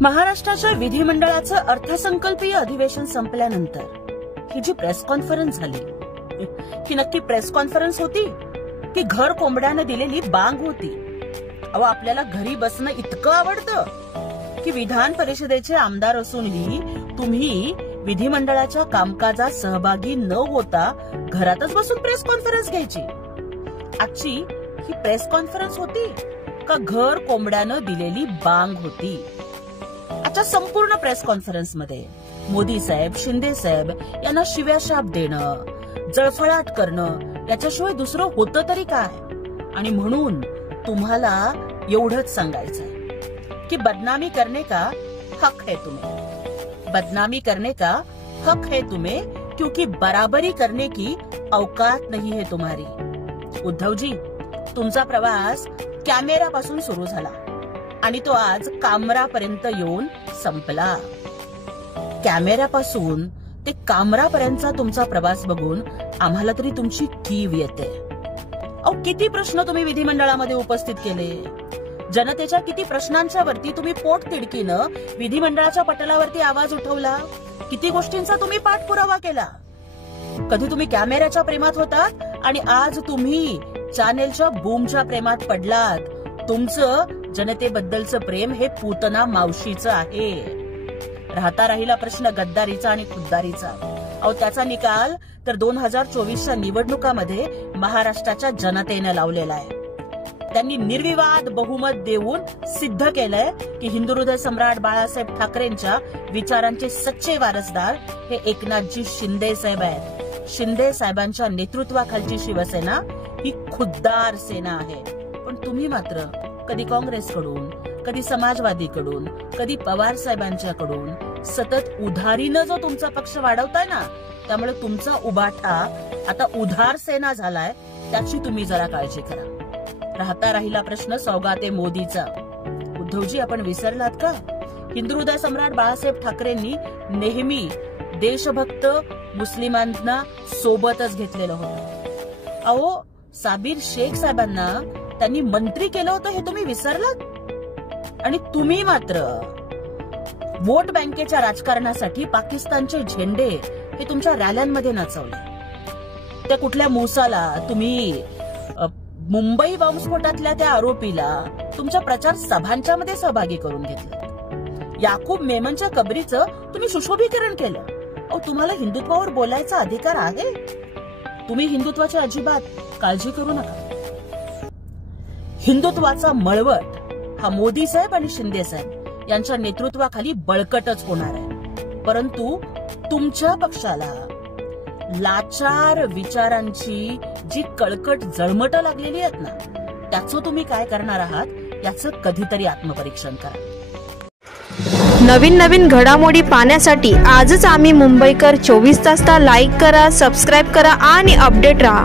महाराष्ट्राच्या विधिमंडळाचं अर्थसंकल्पीय अधिवेशन संपल्यानंतर ही जी प्रेस कॉन्फरन्स झाली, ही नक्की प्रेस कॉन्फरन्स होती की घर कोंबड्यानं दिलेली बांग होती? अहो, आपल्याला घरी बसणं इतकं आवडतं की विधान परिषदेचे आमदार असूनही तुम्ही विधिमंडळाच्या कामकाजात सहभागी न होता घरातच बसून प्रेस कॉन्फरन्स घ्यायची. आजची ही प्रेस कॉन्फरन्स होती का घर कोंबड्यानं दिलेली बांग होती? आजच्या संपूर्ण प्रेस कॉन्फरन्स मध्ये मोदी साहेब, शिंदे साहेब यांना शिव्याशाप देणं, जळफळाट करणं याच्याशिवाय दुसरं होतं तरी काय? आणि म्हणून तुम्हाला एवढंच सांगायचंय की बदनामी करने का हक है तुम्हें, बदनामी करने का हक है तुम्हें, क्योंकि बराबरी करने की औकात नहीं है तुम्हारी. उद्धवजी, तुमचा प्रवास कॅमेऱ्यापासून सुरू झाला आणि तो आज कामरापर्यंत येऊन संपला. कॅमेऱ्यापासून ते कामरापर्यंतचा तुमचा प्रवास बघून आम्हाला तरी तुमची कीव येते. अहो, किती प्रश्न तुम्ही विधिमंडळामध्ये उपस्थित केले, जनतेच्या किती प्रश्नांच्या वरती तुम्ही पोटतिडकीनं विधिमंडळाच्या पटलावरती आवाज उठवला, किती गोष्टींचा तुम्ही पाठपुरावा केला. कधी तुम्ही कॅमेऱ्याच्या प्रेमात होतात आणि आज तुम्ही चॅनेलच्या बूमच्या प्रेमात पडलात. तुमचं जनतेबद्दलचं प्रेम हे पूतना मावशीचं आहे. राहता राहिला प्रश्न गद्दारीचा आणि खुद्दारीचा. अहो, त्याचा निकाल तर 2024च्या निवडणुकामध्ये महाराष्ट्राच्या जनतेनं लावलेला आहे. त्यांनी निर्विवाद बहुमत देऊन सिद्ध केलंय की हिंदुहृदय सम्राट बाळासाहेब ठाकरेंच्या विचारांचे सच्चे वारसदार हे एकनाथजी शिंदे साहेब आहेत. शिंदे साहेबांच्या नेतृत्वाखालची शिवसेना ही खुद्दार सेना आहे. पण तुम्ही मात्र कधी काँग्रेसकडून, कधी समाजवादीकडून, कधी पवार साहेबांच्याकडून सतत उधारीनं जो तुमचा पक्ष वाढवताय ना, त्यामुळे तुमचा उभाठा आता उधार सेना झालाय. त्याची तुम्ही जरा काळजी करा. राहता राहिला प्रश्न सौगाते मोदीचा. उद्धवजी, आपण विसरलात का? हिंदुहृदय सम्राट बाळासाहेब ठाकरेंनी नेहमी देशभक्त मुस्लिमांना सोबतच घेतलेलं होतं. अहो, साबीर शेख साहेबांना त्यांनी मंत्री केलं होतं, हे तुम्ही विसरलात? आणि तुम्ही मात्र वोट बँकेच्या राजकारणासाठी पाकिस्तानचे झेंडे हे तुमच्या रॅल्यांमध्ये नाचवले. त्या कुठल्या मूसाला तुम्ही मुंबई बॉम्बस्फोटातल्या त्या आरोपीला तुमच्या प्रचार सभांच्या मध्ये सहभागी करून घेतलं. याकूब मेमनच्या कबरीचं तुम्ही सुशोभीकरण केलं. अहो, तुम्हाला हिंदुत्वावर बोलायचा अधिकार आहे. तुम्ही हिंदुत्वाची अजिबात काळजी करू नका. हिंदुत्वाचा मळवट हा मोदी साहेब आणि शिंदे साहेब यांच्या नेतृत्वाखाली बळकटच होणार आहे. परंतु तुमच्या पक्षाला लाचार विचारांची जी कळकट जळमट लागलेली आहेत ना, त्याचं तुम्ही काय करणार आहात याचं कधीतरी आत्मपरीक्षण करा. नवीन नवीन घडामोडी पाहण्यासाठी आजच आम्ही मुंबईकर 24 तासला लाईक करा, सबस्क्राईब करा आणि अपडेट रहा.